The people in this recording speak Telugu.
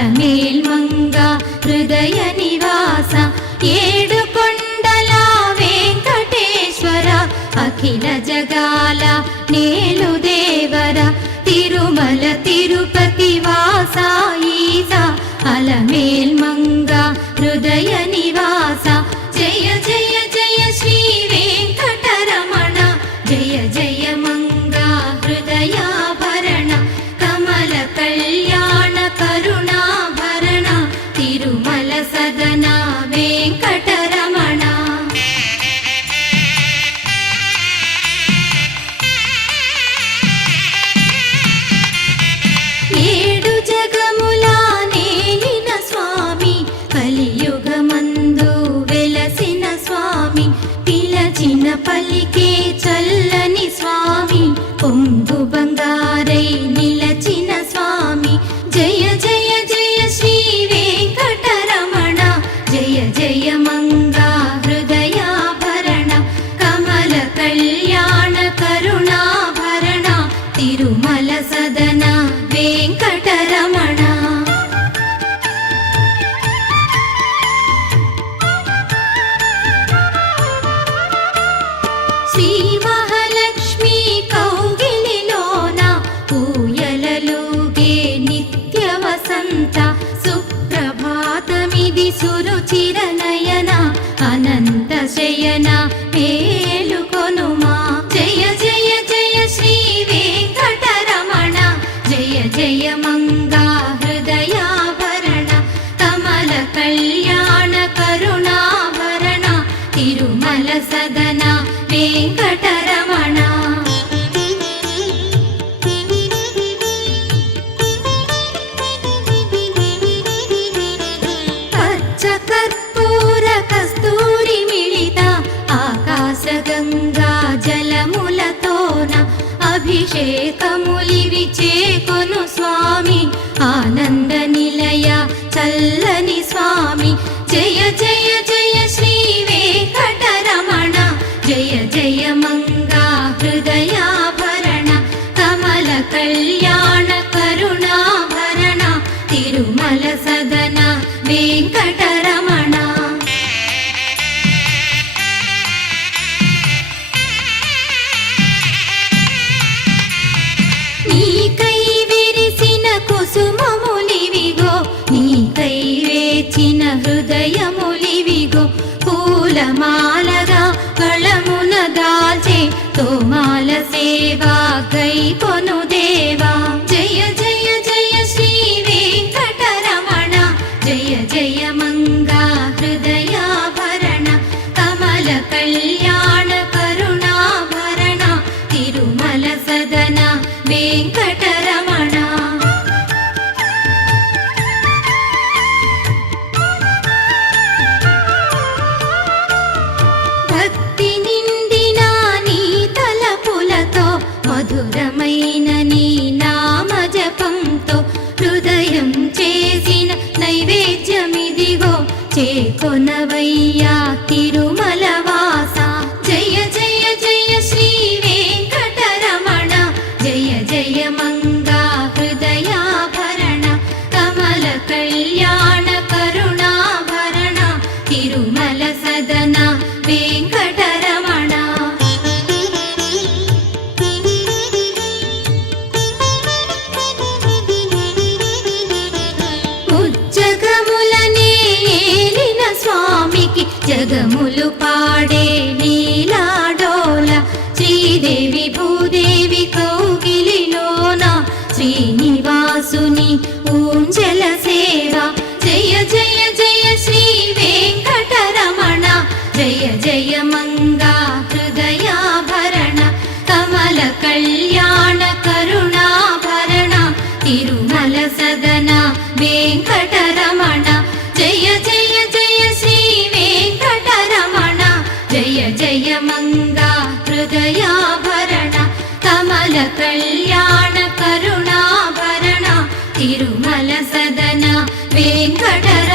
అలమేల్మంగ హృదయ నివాస ఏడుకొండల వెంకటేశ్వర అఖిల జగాల నేలు దేవర తిరుమల తిరుపతి వాస ఈస అలమేల్మంగ హృదయ నివాస జయ జయ జయ శ్రీ వెంకటరమణ జయ జయ మంగ హృదయాభరణ కమల కళ్యాణ కరుణాభరణ తిరుమల సదన వెంకటరమణ ఏడు జగముల నేలిన స్వామి కలియుగమందు వెలసిన స్వామి పిలచిన పలికే చల్లని స్వామి పొంగు బంగారై నిలచిన స్వామి జయ జయ జయ శ్రీ వెంకటరమణ జయ జయ మంగా హృదయాభరణ కమల కళ్యాణ కరుణాభరణ తిరుమల సదన వెంకటరమణ శ్రీ మహాలక్ష్మి కౌగిలిలోన ఊయలలుగే నిత్య వసంత సుప్రభాతమిది సురుచిర నయన అనంత శయన మేలుకొనుమా జయ జయ జయ శ్రీ వెంకటరమణ జయ జయ మంగా హృదయాభరణ కమల కళ్యాణ కరుణాభరణ తిరుమల సదన వెంకటరమణ పచ్చ కర్పూర కస్తూరి మిళిత ఆకాశ గంగా జలములతోన అభిషేకములివి చేకొను స్వామి ఆనంద నిలయ చల్లని స్వామి జయ జయ జయ శ్రీ వెంకటరమణ జయ జయ మంగా హృదయాభరణ కమల కళ్యాణ కరుణాభరణ తిరుమల సదన వెంకటరమణ నీకై విరిసిన కుసుమములివిగో నీకై వేచిన హృదయములివిగో పూలమాలగా కళమున దాల్చే తోమాల సేవా గై కొను దేవా జయ జయ జయ శ్రీ వెంకటరమణ జయ జయ మంగా హృదయాభరణ కమల కళ్యాణ కరుణాభరణ తిరుమల సదన వెంకటరమణ భక్తి నిండిన నీ తలపులతో మధురమైన నీ నామ జపంతో హృదయం చేసిన నైవేద్యమిదిగో చేకొనవయ్యా తిరుమల వాస జయ జయ జయ శ్రీ వెంకటరమణ జయ జయ మంగా హృదయాభరణ కమల కళ్యాణ కరుణాభరణ తిరుమల సదన వెంకటరమణ ముజ్జగములనే ఏలిన స్వామికి జగములు పాడే లీలాడోల శ్రీదేవి భూదేవి కౌగిలిలోన శ్రీనివాసుని ఊంజల సేవ జయ జయ జయ శ్రీ వెంకటరమణ జయ జయ మంగా హృదయాభరణ కమల కళ్యాణ కరుణాభరణ తిరుమల సదన వెంకటరమణ జయ జయ జయ శ్రీ వెంకటరమణ జయ జయ మంగా హృదయాభరణ కమల కళ్యాణ కరుణాభరణ తిరుమల సదన వెంకటరమణ